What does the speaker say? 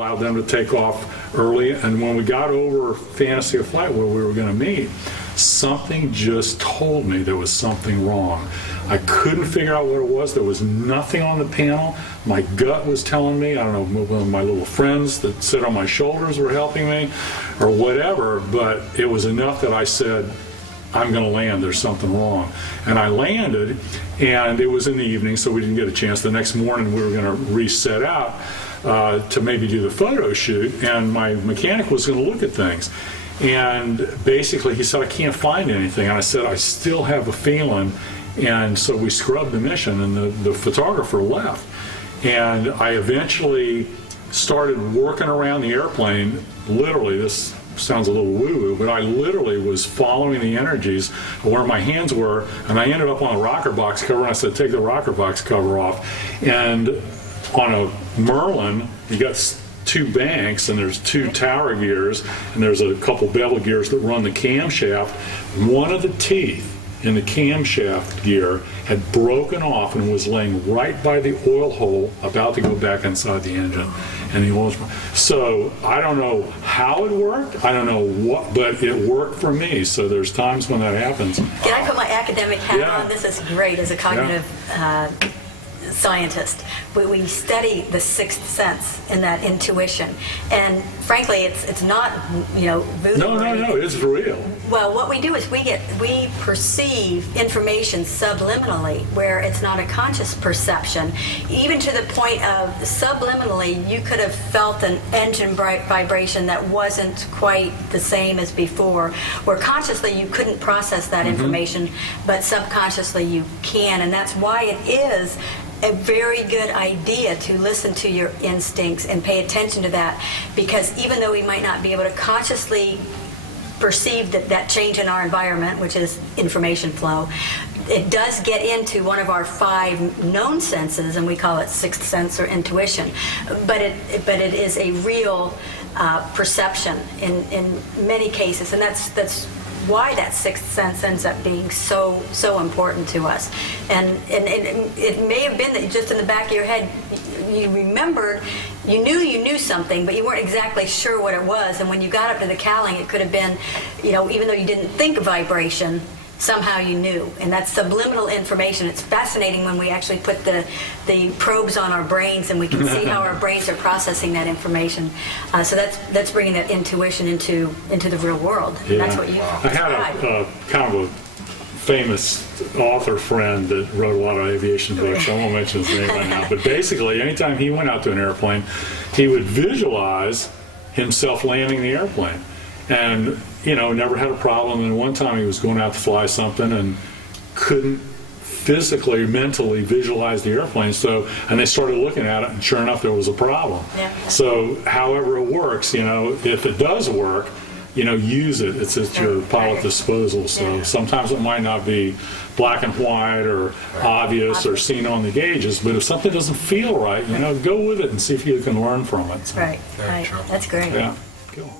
allowed them to take off early, and when we got over Fantasy of Flight where we were going to meet, something just told me there was something wrong. I couldn't figure out what it was. There was nothing on the panel. My gut was telling me, I don't know, one of my little friends that sit on my shoulders were helping me or whatever, but it was enough that I said, I'm going to land, there's something wrong. And I landed, and it was in the evening, so we didn't get a chance. The next morning we were going to reset out to maybe do the photo shoot, and my mechanic was going to look at things. And basically he said, I can't find anything. And I said, I still have a feeling. And so we scrubbed the mission, and the photographer left. And I eventually started working around the airplane. Literally, this sounds a little woo-woo, but I literally was following the energies of where my hands were, and I ended up on a rocker box cover, and I said, take the rocker box cover off. And on a Merlin, you got two banks, and there's two tower gears, and there's a couple bevel gears that run the camshaft. One of the teeth in the camshaft gear had broken off and was laying right by the oil hole, about to go back inside the engine. And the oil, so I don't know how it worked, I don't know what, but it worked for me. So there's times when that happens. Can I put my academic hat on? This is great as a cognitive scientist. We study the sixth sense and that intuition, and frankly, it's not voodoo. No, it's real. Well, what we do is we perceive information subliminally, where it's not a conscious perception. Even to the point of subliminally, you could have felt an engine vibration that wasn't quite the same as before, where consciously you couldn't process that information, but subconsciously you can, and that's why it is a very good idea to listen to your instincts and pay attention to that, because even though we might not be able to consciously perceive that change in our environment, which is information flow, it does get into one of our five known senses, and we call it sixth sense or intuition. But it is a real perception in many cases, and that's why that sixth sense ends up being so important to us. And it may have been that just in the back of your head you remembered, you knew something, but you weren't exactly sure what it was. And when you got up to the cowling, it could have been, even though you didn't think of vibration, somehow you knew. And that's subliminal information. It's fascinating when we actually put the probes on our brains, and we can see how our brains are processing that information. So that's bringing that intuition into the real world. Yeah. That's what you I had a kind of a famous author friend that wrote a lot of aviation books. I won't mention his name right now, but basically anytime he went out to an airplane, he would visualize himself landing the airplane. And never had a problem. And one time he was going out to fly something and couldn't physically, mentally visualize the airplane. And they started looking at it, and sure enough, there was a problem. Yeah. So however it works, if it does work, use it. It's at your pilot disposal. So sometimes it might not be black and white or obvious or seen on the gauges, but if something doesn't feel right, go with it and see if you can learn from it. So. Right. That's great. Yeah. Cool.